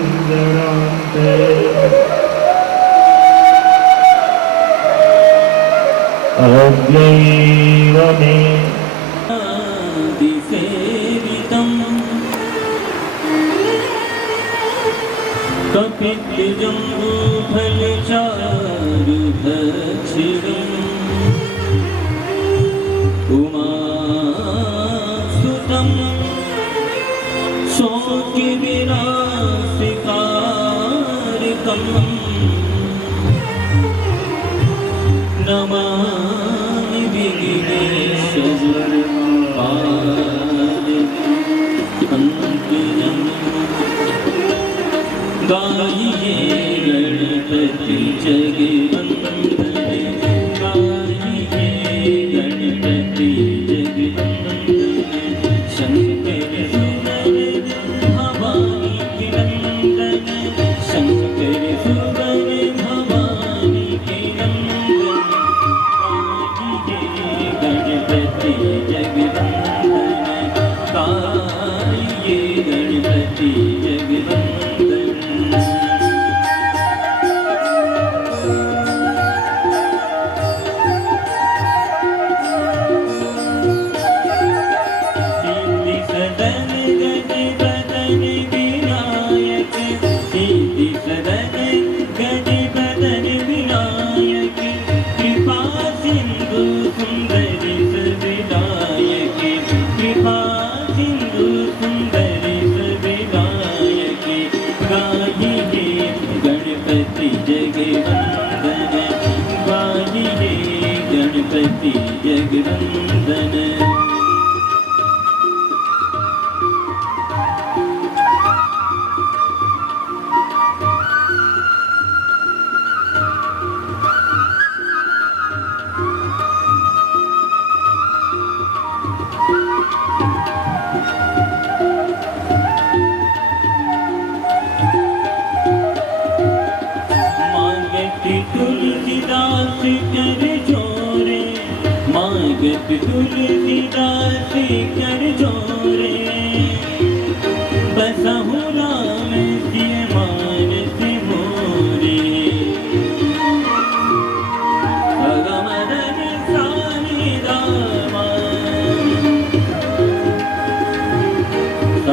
ब्रह्मण्यनान्ते अव्ययैव मे कपितजम्बूफलचारुभक्षिणम् उमासुतं शोकविनाशिकारकम् नमामि विघ्नेश्वरपादपङ्कजम् गाइए गणपति जगवंदने गाइए गणपति जगवंदने शंकर सुवन भवानी के नंदन शंकर सुवन भवानी के नंदन गाइए गणपति जगवंदने गाइए गणपति जगवंदने गणपति जगवंदन तुलसीदास कर जोरे मांगत तुलसीदास कर जोरे बसहु राम सिय मानस मोरे अगमदन सानि रामा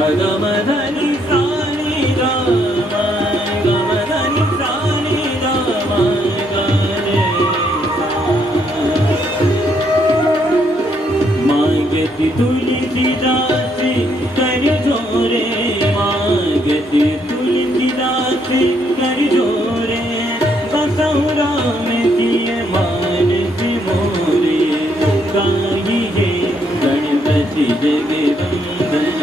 अगमदन सानि रामा अगमदन सानि रामा तुलसीदास कर जोरे मांगत तुलसीदास कर जोरे बसहु राम सिय मानस मोरे गाइए गणपति जगवंदन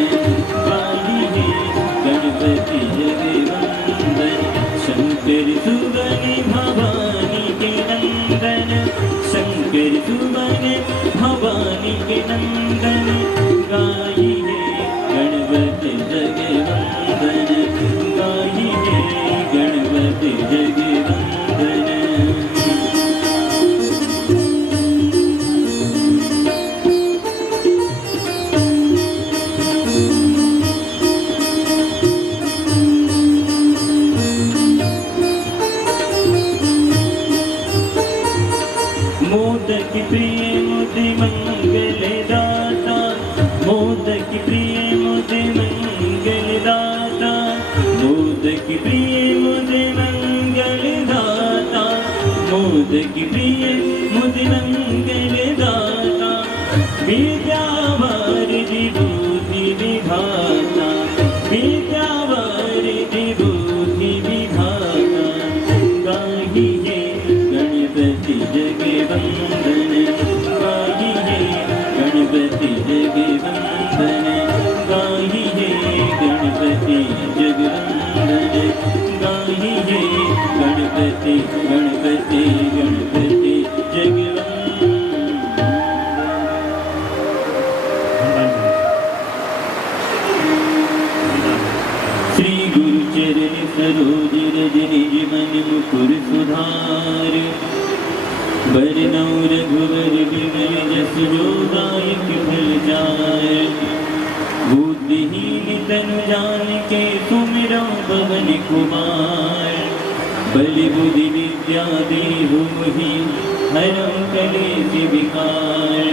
गाइए गणपति जगवंदन शंकर सुवन भवानी के नंदन शंकर सुवन भवानी के नंदन गाइए गणपति जगवंदन गाइए गणपति जगवंदन मोदक प्रिय मुझे मंगल दाता मोदक प्रिय मुझे मंगल दाता मोदक प्रिय मुझे मंगल दाता मोदक प्रिय मुझे मंगल दाता विद्यावार विभूति विधाता विद्यावार विभूति विधाता गाइए गणपति जगवंदन गाइए गणपति जगवंदन गाइए गणपति जगवंदन गाइए गणपति गणपति गणपति जगवंदन श्री गुरु चरण सरोज रज निज मन मुकुर सुधार बरनौ रघुवर बिमल जस जो दायक फल जाय बुद्धिहीन तनु जान पवन कुमार बलि बुद्धि विद्या देहु मोहि हरं कलेश विकार।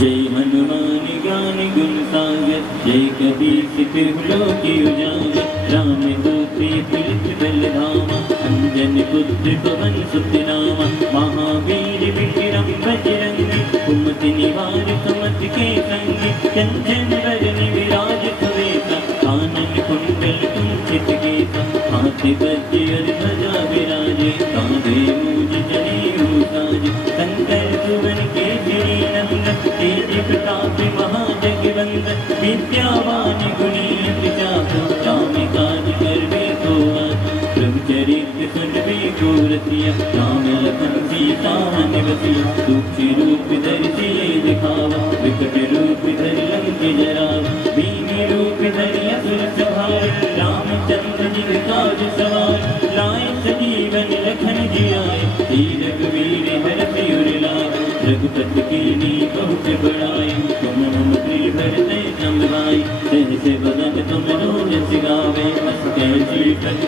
जय हनुमान ज्ञान गुण सागर जय कपीस तिहु लोक उजागर। रामदूत तुलित बल धामा अंजन पुत्र पवन सुत नामा। महावीर विक्रम बजरंगी कुमति निवार सुमत के संगी। कंचन बरन विराज सुवेसा कानन कुंडल कुंचित केसा। हाथ वज्र और ध्वजा विराजे कांधे मूज जनेऊ साजे। शंकर सुवन केसरी नंदन तेज प्रताप महाजगवंदन। विद्यावान गुणी प्रजापति राम काज करबे को आतुर। ब्रह्मचरित्र सुनबे को रसिया राम लखन सीता मन बसिया। सूक्ष्म रूप धरि सिय दिखावा विकट रूप धरि लंक जरावा। भीम रूप धरि असुर संहार रामचंद्र जी काज सवार। लाए सजीवन लखन जियाए श्री रघुवीर हरषि उर लाए। रघुपति कीन्ही बहुत बड़ाई तुम मम प्रिय भरत सम भाई। सहस बदन तुम रोजस गावे बस कैसी कंठ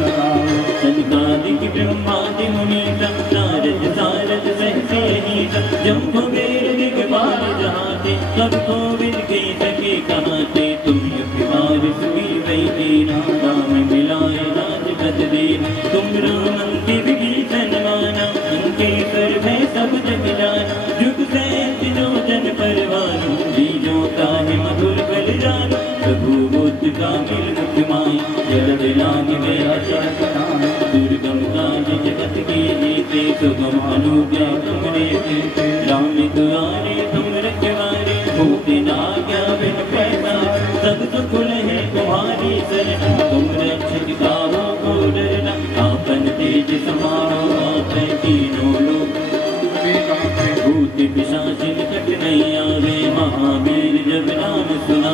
लगावे। सनकादिक ब्रह्मादि मुनीसा नारद सारद सहसे अहिसा। जम्बो कुबेर दिगपाल जहाते सब कोविद के सके कहाते। तुम युगपाल सुग्रीव तेरा राम मिलाए राजपद देना। तुम राम विभीषण माना लंकेश्वर भय सब जग जाना। जुग सहस्र योजन परवाना बीजों ताहि मधुर बल जाना। रघुबुद्ध का मिल मुख माई जलद लांग गया दुर्गम काज जगत के जीते। सुगम अनुग्रह तुम रे राम दुआरे तुम रखवारे। होते ना क्या बिन पैसारे सब सुख लहे तुम्हारी शरण। तुम रक्षक काहू को डरना आपन तेज समारो आपै तीनों लोक। भूत पिशाच निकट नहीं आवे महावीर जब नाम सुना।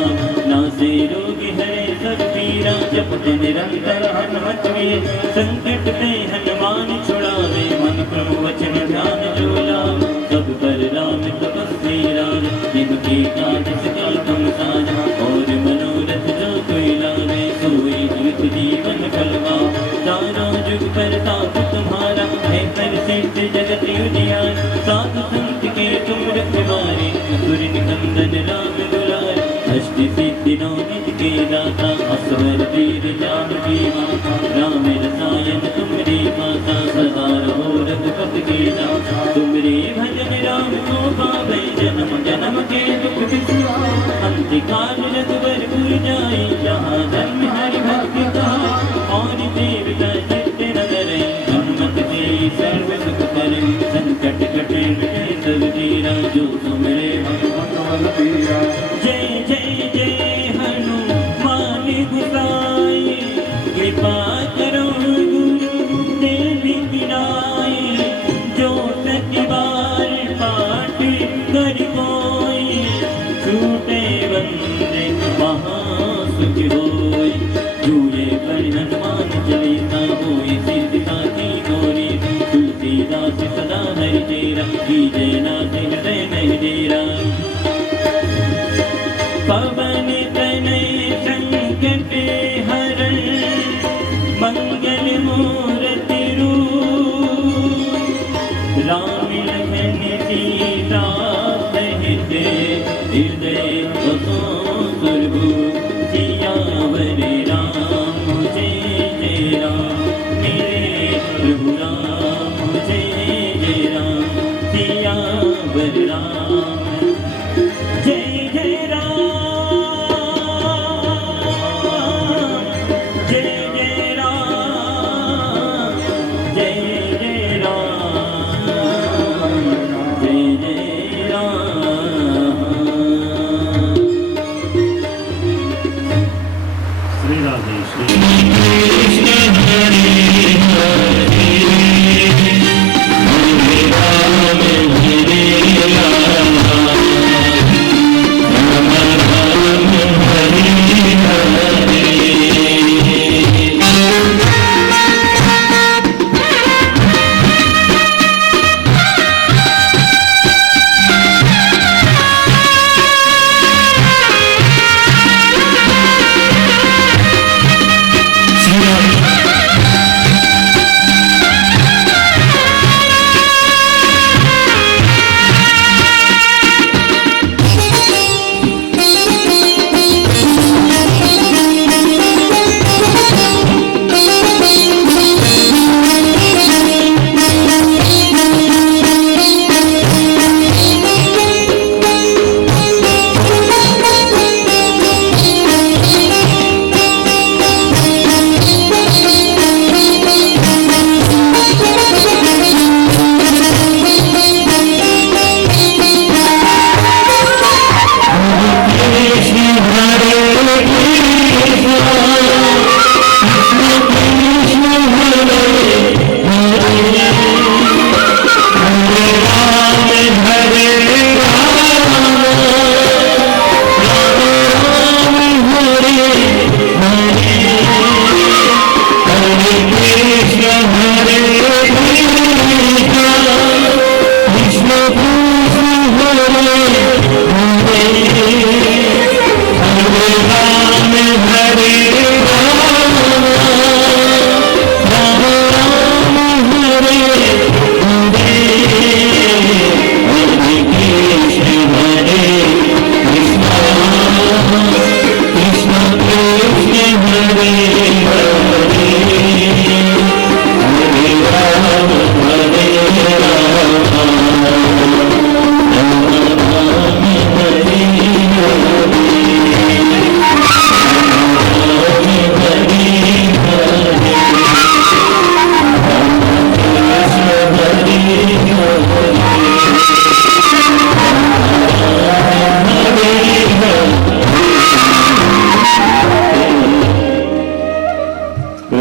नासे रोग हरे सब पीरा जपत निरंतर हनुमत वीर। संकट ते हनुमान छुड़ावे मन क्रम वचन ध्यान जो लावे। सब पर राम तपस्वी राजा जिनके काज सकल तुम साजा। और मनोरथ जो कोई लावे सोई दुख जीवन फल पावे। सारा जुग परताप तुम्हारा है प्रसिद्ध जगत उजियारा। साधु संत के तुम रखवारे असुर निकंदन राम दुलारे। अष्ट सिद्धि नौ निधि के दाता असवर वीर जानकी माता। राम रसायन तुमरे माता सदा रहो रघुपति के दाता। तुमरे भजन राम को पावै जन्म जन्म के दुख बिसराई। अंत काल रघुवर पुर जाई जहाँ धर्म हरि भक्ति कहाई। और देवता चित्त न धरै हनुमत से सर्व सुख करे। संकट कटे मिटे सब जीरा जो तुमरे हनुमत बल बीरा। जय जय जय हनुमान गोसाई कृपा करो गुरु देवी कीनाई। जो सत्य बार पाठ कर कोई छूटे बंदे महासुख होई। जूए पर हनुमान चालीसा होई सिद्धि साखी गौरी। तुलसीदास सदा हरि चेरा कीजय नाथ हृदय नहीं डेरा। पवन तनय संकट हरण मंगल मूर्ति रूप। राम लखन सीता सहित हृदय बसो सुरभूप। सियावर राम जय जय राम मेरे प्रभु राम जय जय राम। सियावर राम जय जय राम जय जय राम जय जय राम जय जय राम। श्री राधे श्री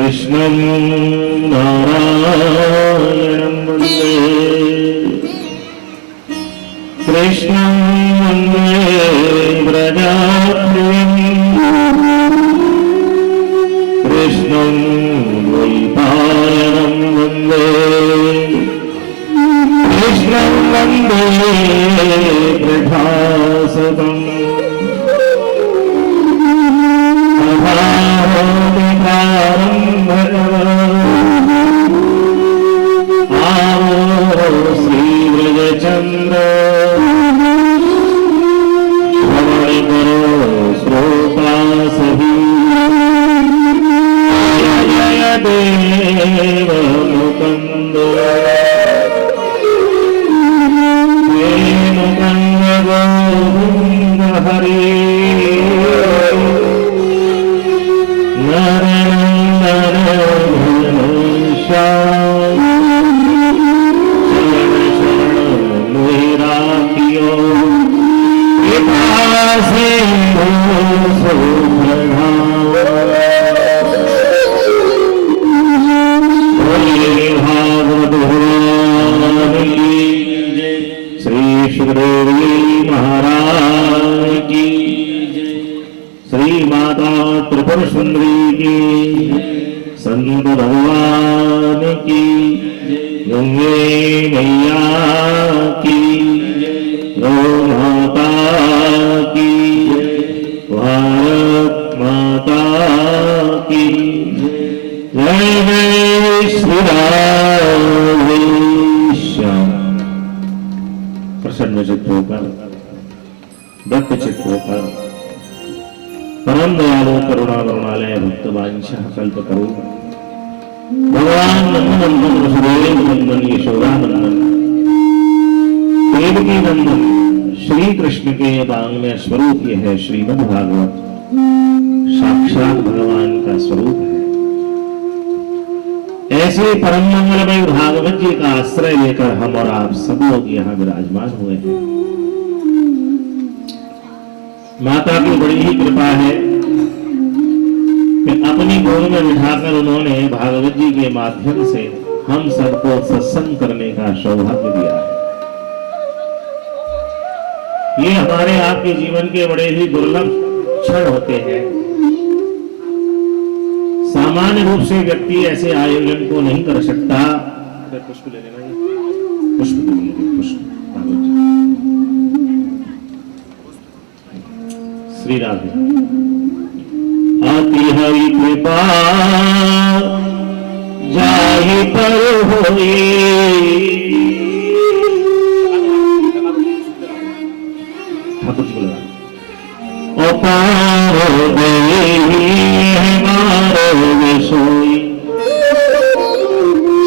कृष्णं नारायणं वन्दे कृष्णं वन्दे व्रजाप्रियं कृष्णं द्वैपायनं वन्दे कृष्णं वन्दे प्रभासतम् संत भगवान की गंगे मैया की गौ माता की भारत माता की जय जय श्री राम श्याम। प्रसन्न चित्त होकर दत्त चित्त होकर परम दयालु करुणा करुणालय भक्त वांछा कल्प करो भगवान नंदन वसुदेव नंदन यशोदा नंदन देवकी नंदन श्री कृष्ण के वांग्मय स्वरूप ये है श्रीमद् भागवत। साक्षात भगवान का स्वरूप है। ऐसे परम मंगलमय भागवत जी का आश्रय लेकर हम और आप सब लोग यहाँ विराजमान हुए हैं। माता की बड़ी ही कृपा है कि अपनी गोद में बिठाकर उन्होंने भागवत जी के माध्यम से हम सबको सत्संग करने का सौभाग्य दिया है। ये हमारे आपके जीवन के बड़े ही दुर्लभ क्षण होते हैं। सामान्य रूप से व्यक्ति ऐसे आयोजन को नहीं कर सकता। पुष्प ले लेना, पुष्प ले लेना, पुष्प श्री राधे। अति हरि कृपा जाहि पर होई ठाकुर जी बोला अपार सोई।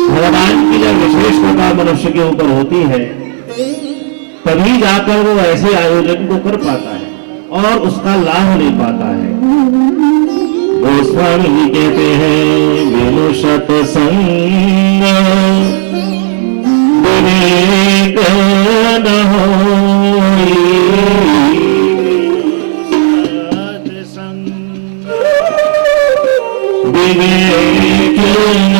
भगवान की जब विशेष कृपा मनुष्य के ऊपर होती है तभी जाकर वो ऐसे आयोजन को कर पाता है और उसका लाभ ले पाता है। गोस्वामी जी कहते हैं बिनु सत्संग विवेक न होई, विवेक न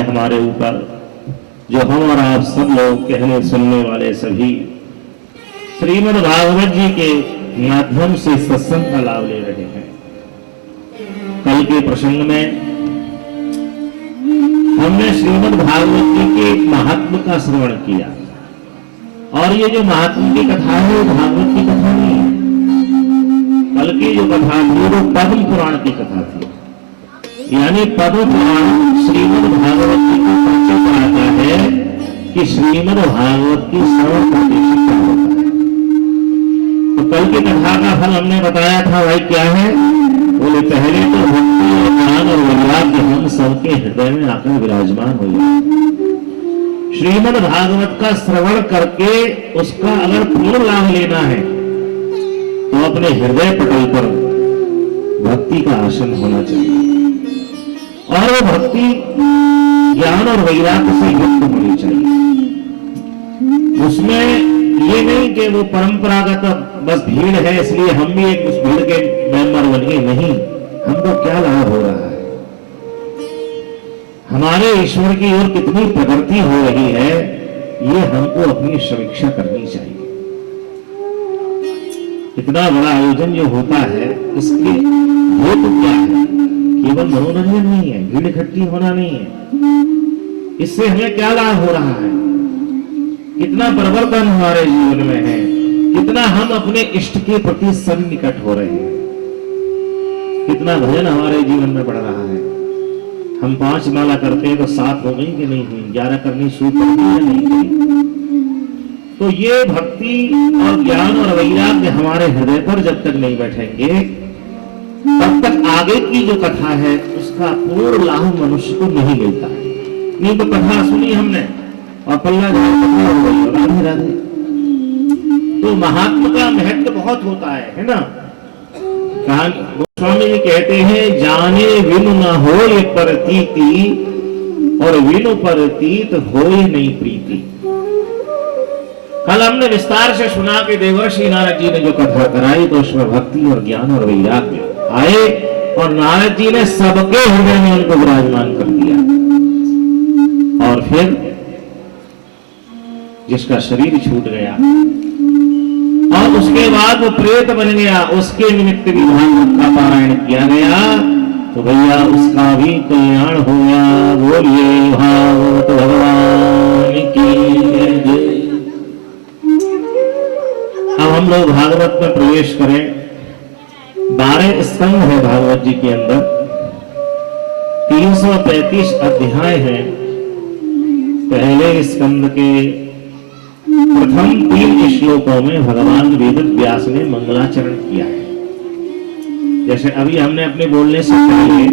हमारे ऊपर जो हम और आप सब लोग कहने सुनने वाले सभी श्रीमद् भागवत जी के माध्यम से सत्संग का लाभ ले रहे हैं। कल के प्रसंग में हमने श्रीमद् भागवत जी के महात्म का श्रवण किया और ये जो महात्म की कथा है वो भागवत की कथा नहीं है। कल की जो कथा थी वो पद्म पुराण की कथा थी। यानी पद्म पुराण श्रीमद् भागवत जी को परिचय कराता है कि श्रीमद् भागवत की श्रवण का उद्देश्य क्या होता है। कल की कथा का फल हमने बताया था भाई क्या है। बोले पहले तो भक्ति और ज्ञान और वैराग्य हम सबके हृदय में आकर विराजमान हो जाए। श्रीमद् भागवत का श्रवण करके उसका अगर पूर्ण लाभ लेना है तो अपने हृदय पटल पर भक्ति का आसन होना चाहिए और वो भक्ति ज्ञान और वैराग्य से युक्त होनी चाहिए। उसमें ये नहीं कि वो परंपरागत बस भीड़ है इसलिए हम भी एक उस भीड़ के मेंबर बन गए, नहीं। हमको क्या लाभ हो रहा है, हमारे ईश्वर की ओर कितनी प्रगति हो रही है, ये हमको अपनी समीक्षा करनी चाहिए। इतना बड़ा आयोजन जो होता है इसके हेतु क्या है? केवल मनोरंजन नहीं है, भीड़ इकट्ठी होना नहीं है। इससे हमें क्या लाभ हो रहा है, कितना परिवर्तन हमारे जीवन में है, कितना हम अपने इष्ट के प्रति सन्निकट हो रहे हैं, कितना भजन हमारे जीवन में बढ़ रहा है। हम 5 माला करते हैं तो 7 हो गई कि नहीं हुई, 11 करनी शुरू कर दी या नहीं की। तो ये भक्ति और ज्ञान और वैराग्य हमारे हृदय पर जब तक नहीं बैठेंगे तब तक आगे की जो कथा है उसका पूर्ण लाभ मनुष्य को नहीं मिलता है। नहीं तो कथा सुनी हमने और पल्ला कथा हो गई, राधे राधे। तो महात्मा का महत्व बहुत होता है ना। गोस्वामी जी कहते हैं जाने विनु न हो ये प्रतीति और विनु प्रतीत हो नहीं प्रीति। कल हमने विस्तार से सुना कि देवर्षि नारद जी ने जो कथा कराई तो उसमें भक्ति और ज्ञान और वैराग्य आए और नारद जी ने सबके हृदय में उनको विराजमान कर दिया। और फिर जिसका शरीर छूट गया और उसके बाद वो प्रेत बन गया, उसके निमित्त भी भागवत का पारायण किया गया, तो भैया उसका भी कल्याण हो गया। बोलिए भागवत भगवान की जय। अब हम लोग भागवत में प्रवेश करें। 12 स्कंध है भागवत जी के अंदर, 335 अध्याय हैं। पहले स्कंद के प्रथम 3 श्लोकों में भगवान वेद व्यास ने मंगलाचरण किया है। जैसे अभी हमने अपने बोलने से पहले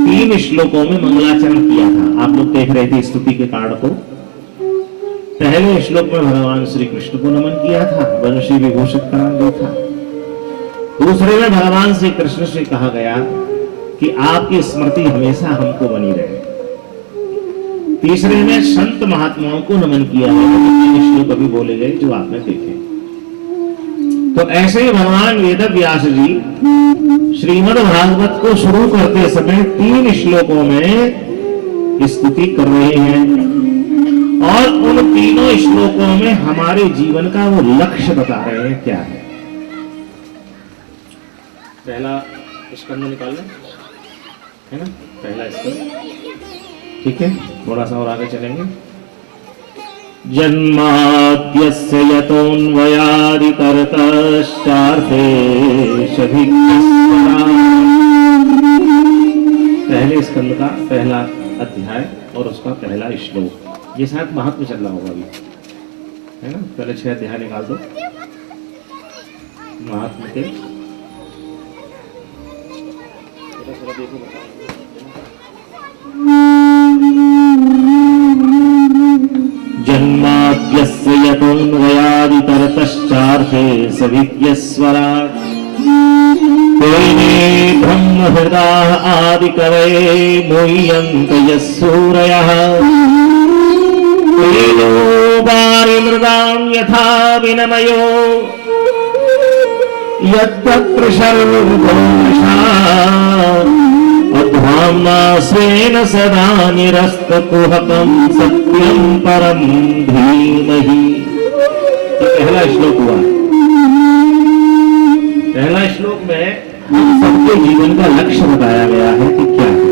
3 श्लोकों में मंगलाचरण किया था, आप लोग देख रहे थे स्तुति के कार्ड को। पहले श्लोक में भगवान श्री कृष्ण को नमन किया था, वंशी विभूषित करार दिया था। दूसरे में भगवान श्री कृष्ण से कहा गया कि आपकी स्मृति हमेशा हमको बनी रहे। तीसरे में संत महात्माओं को नमन किया है, 3 श्लोक अभी बोले गए जो आपने देखे। तो ऐसे ही भगवान वेद व्यास जी श्रीमद् भागवत को शुरू करते समय 3 श्लोकों में स्तुति कर रहे हैं और उन तीनों श्लोकों में हमारे जीवन का वो लक्ष्य बता रहे हैं क्या है। पहला स्कंद निकालना है ना, पहला स्कंद, ठीक है। थोड़ा सा और आगे चलेंगे। जन्माद्यस्य यतोऽन्वयादितरतश्चार्थेष्वभिज्ञस्वराट्। पहले स्कंद का पहला अध्याय और उसका पहला श्लोक, ये शायद महात्म चल रहा होगा अभी, है ना। पहले 6 अध्याय निकाल दो महात्म के, थोड़ा देखो बताओ। जन्माद्यस्य यतोऽन्वयादितरतश्चार्थेष्वभिज्ञस्वराट्। तेने ब्रह्महृदाः आदिकवये मुह्यन्त यः सूरयः। तेनो वारिमृदां यथा विनिमयो यत्तत्र शर्वभूषा। अध्वाम्ना स्वेन सदा निरस्तकुहकं सत्यं परं धीमहि। तो पहला श्लोक हुआ। पहला श्लोक में हम सबके जीवन का लक्ष्य बताया गया है कि क्या है।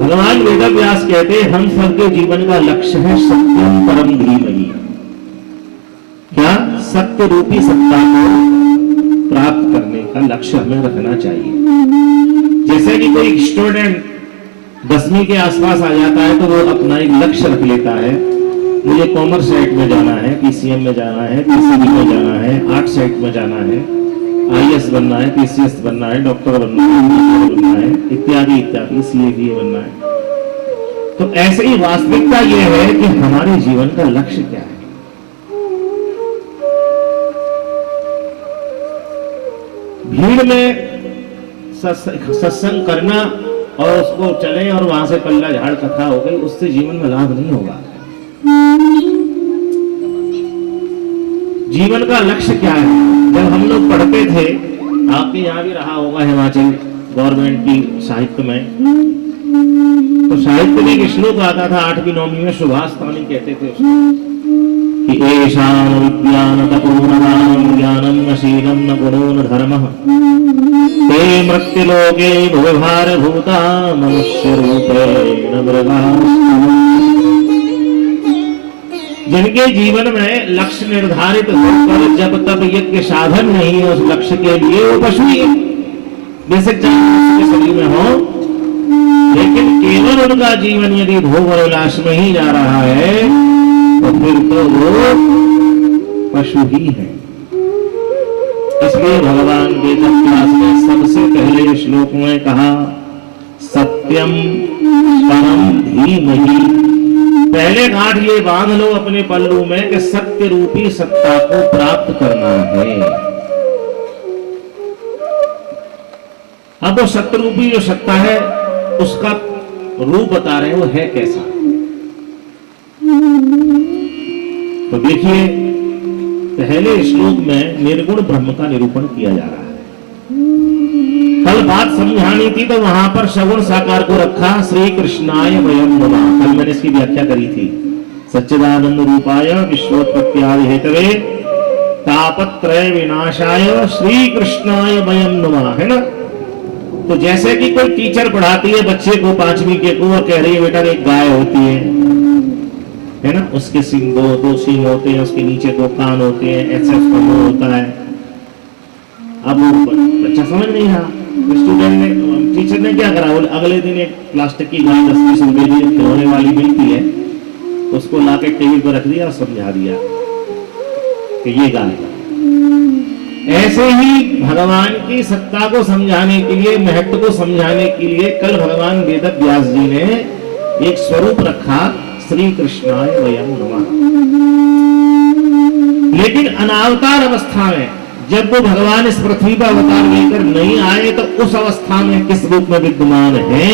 भगवान वेद व्यास कहते हैं हम सबके जीवन का लक्ष्य है सत्यम परम धीमहि। क्या? सत्य रूपी सत्ता को प्राप्त करने का लक्ष्य हमें रखना चाहिए। जैसे कि कोई स्टूडेंट 10वीं के आसपास आ जाता है तो वो अपना एक लक्ष्य रख लेता है मुझे कॉमर्स साइट में जाना है, पीसीएम में जाना है, पीसीबी में जाना है, आर्ट साइट में जाना है, आईएएस बनना है, पीसीएस बनना है, डॉक्टर बनना है, इंजीनियर बनना है, इत्यादि इत्यादि, सीए बनना है। तो ऐसे ही वास्तविकता यह है कि हमारे जीवन का लक्ष्य क्या है। भीड़ में सत्संग करना और उसको चले और वहां से पल्ला झाड़ कथा हो गई, उससे जीवन में लाभ नहीं होगा। जीवन का लक्ष्य क्या है? जब हम लोग पढ़ते थे, आपके यहाँ भी रहा होगा हिमाचल गवर्नमेंट की साहित्य में, तो साहित्य में एक श्लोक आता था 8वीं 9वीं में, सुभाष तानी कहते थे उसको कि एषां विद्यान तपोनदानं ज्ञानं न शीलं न गुणो न धर्मः ते मृत्युलोके भुविभारभूता मनुष्यरूपेण मृगाः। जिनके जीवन में लक्ष्य निर्धारित होकर जब तब यज्ञ साधन नहीं है उस लक्ष्य के लिए, वो पशु ही है। बेसिक जानकारी सभी में हो, लेकिन केवल उनका जीवन यदि भोग और विलास में ही जा रहा है तो फिर तो वो पशु ही है। इसलिए भगवान वेद व्यास ने सबसे पहले श्लोक में कहा सत्यम परम धीमहि। पहले गांठ ये बांध लो अपने पल्लू में कि सत्य रूपी सत्ता को प्राप्त करना है। अब वो सत्य रूपी जो सत्ता है उसका रूप बता रहे हैं, वो है कैसा। तो देखिए पहले श्लोक में निर्गुण ब्रह्म का निरूपण किया जा रहा है। कल बात समझानी थी तो वहां पर सगुण साकार को रखा, श्री कृष्णाय वयं नमः। कल मैंने इसकी व्याख्या करी थी, सच्चिदानंद रूपाय विश्वोत्पत्त्यादि हेतवे तापत्रय विनाशाय श्री कृष्णाय वयं नमः, है ना। तो जैसे कि कोई टीचर पढ़ाती है बच्चे को 5वीं के को और कह रही है बेटा एक गाय होती है ना, उसके सिंग दो सिंग होते हैं, उसके नीचे 2 कान होते हैं, ऐसा उसका मुंह होता है। अब वो बच्चा समझ नहीं रहा, स्टूडेंट ने, टीचर ने क्या करा, वो अगले दिन एक प्लास्टिक की गाय 10-20 रुपए की खिलौने वाली मिलती है, उसको लाके टेबल पर रख दिया और समझा दिया कि ये गाय। ऐसे ही भगवान की सत्ता को समझाने के लिए, महत्व को समझाने के लिए कल भगवान वेद व्यास जी ने एक स्वरूप रखा, श्री कृष्णाय वयं नमः। लेकिन अनावतार अवस्था में जब वो भगवान इस पृथ्वी पर अवतार लेकर नहीं आए तो उस अवस्था में किस रूप में विद्यमान है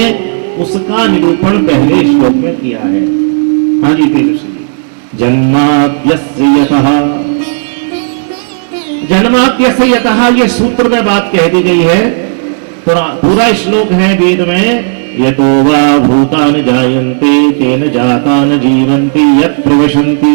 उसका निरूपण पहले श्लोक में किया है। हाँ जी तेजस्वी। जन्माद्यस्य यतः, जन्माद्यस्य यतः ये सूत्र में बात कह दी गई है। पूरा श्लोक है वेद में, यतो वा भूतानि जायन्ते तेन जातानि जीवन्ति यत् प्रविशन्ति।